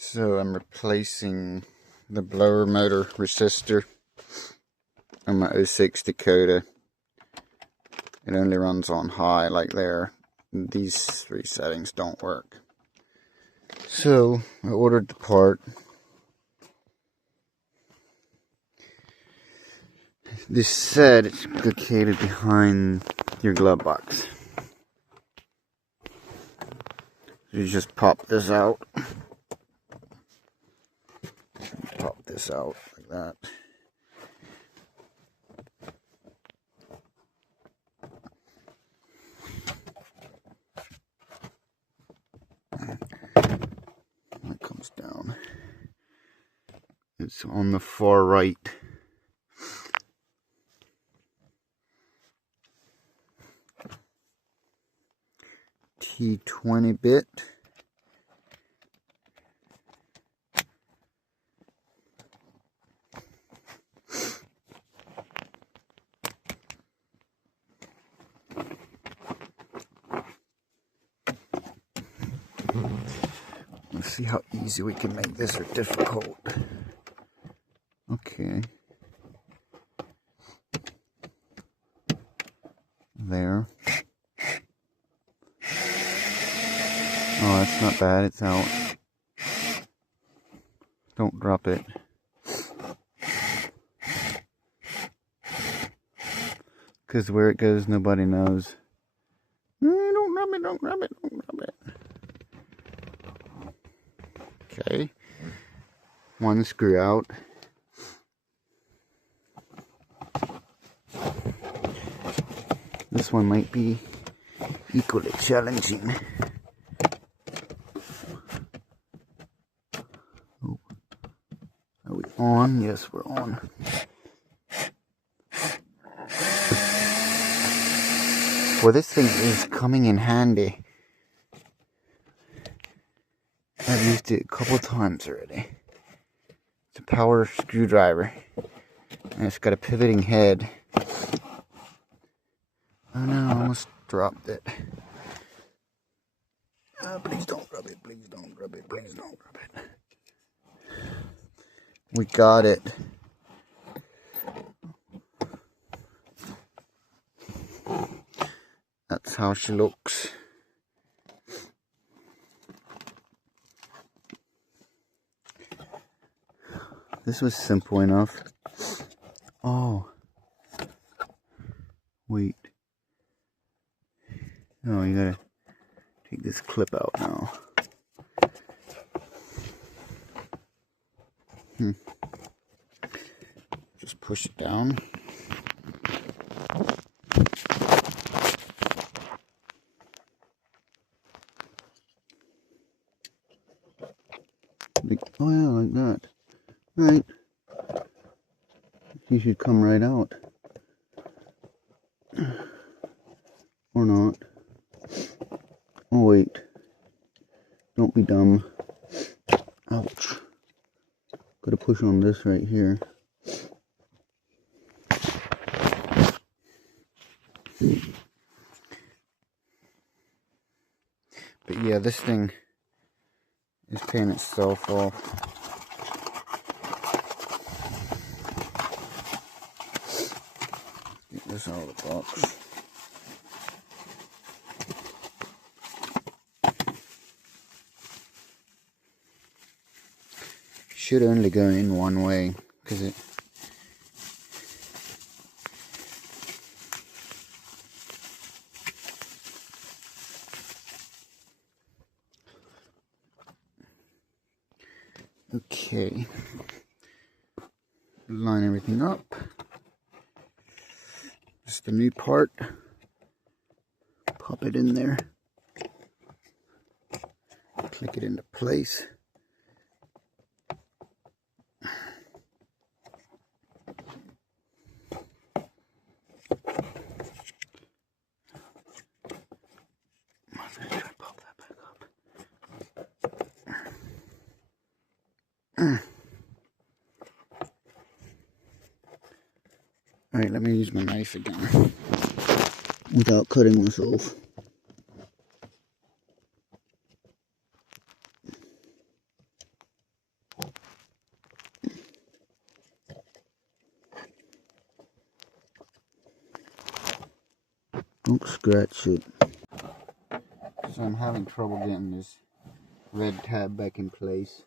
So I'm replacing the blower motor resistor on my 06 Dakota. It only runs on high like there. These three settings don't work. So I ordered the part. This said it's located behind your glove box. You just pop this out. Pop this out like that. It comes down. It's on the far right. T20 bit. Let's see how easy we can make this or difficult. Okay. There. Oh, that's not bad. It's out. Don't drop it. Because where it goes, nobody knows. Don't rub it, don't rub it, don't rub it. Okay. One screw out. This one might be equally challenging. Oh. Are we on? Yes, we're on. Well, this thing is coming in handy. I've used it a couple times already. It's a power screwdriver. And it's got a pivoting head. Oh no, I almost dropped it. Please don't rub it, please don't rub it, please don't rub it. We got it. That's how she looks. This was simple enough. Oh. Wait. Oh, you gotta take this clip out now. Just push it down. Oh yeah, like that. Right. He should come right out. Or not. Oh wait. Don't be dumb. Ouch. Gotta push on this right here. But yeah, this thing is paying itself off. Get this out of the box. Should only go in one way because it okay. Line everything up. Just a new part. Pop it in there. Click it into place. Alright, let me use my knife again without cutting myself. Don't scratch it. So I'm having trouble getting this red tab back in place.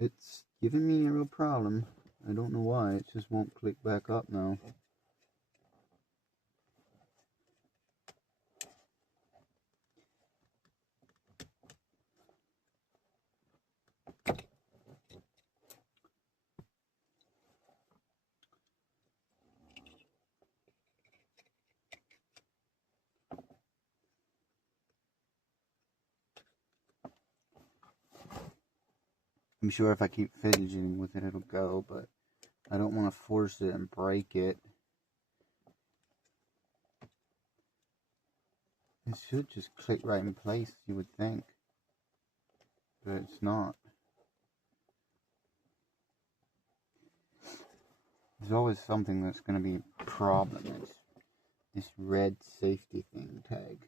It's giving me a real problem. I don't know why, it just won't click back up now. I'm sure if I keep fidgeting with it, it'll go, but I don't want to force it and break it. It should just click right in place, you would think, but it's not. There's always something that's going to be a problem. It's this red safety thing tag.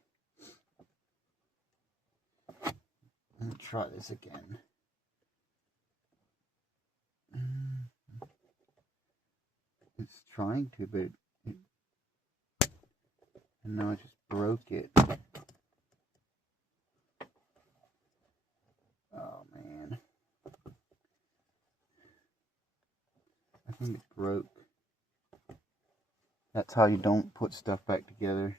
Let me try this again. It's trying to, but and now I just broke it. Oh man. I think it broke. That's how you don't put stuff back together.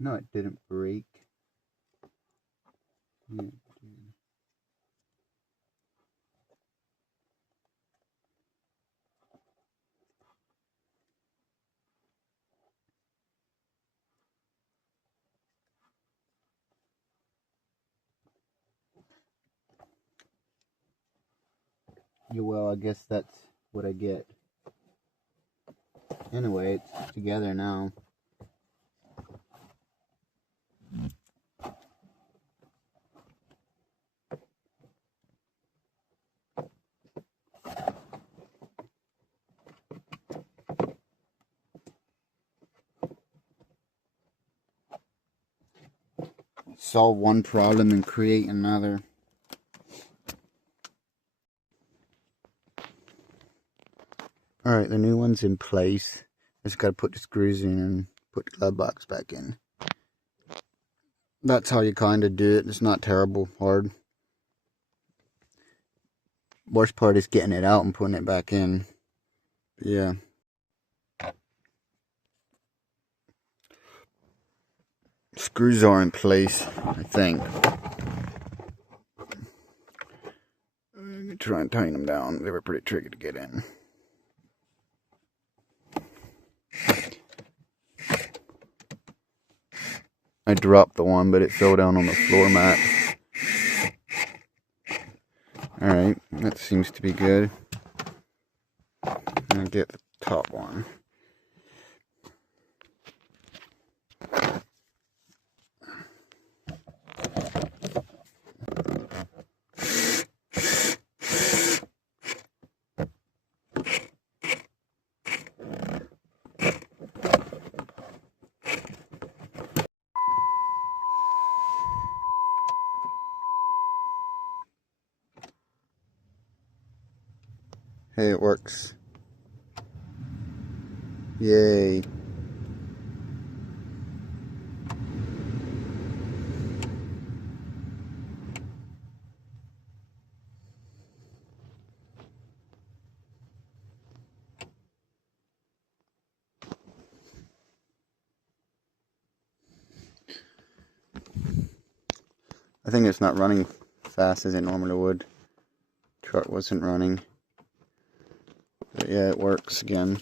No, it didn't break. Yeah, well, I guess that's what I get. Anyway, it's together now. Solve one problem and create another. Alright, the new one's in place. I just gotta put the screws in and put the glove box back in. That's how you kinda do it. It's not terrible hard. Worst part is getting it out and putting it back in. Yeah. Screws are in place, I think. I'm gonna try and tighten them down. They were pretty tricky to get in. I dropped the one, but it fell down on the floor mat. Alright, that seems to be good. I'm gonna get the top one. Hey, it works. Yay. I think it's not running fast as it normally would. Truck wasn't running. But yeah, it works again.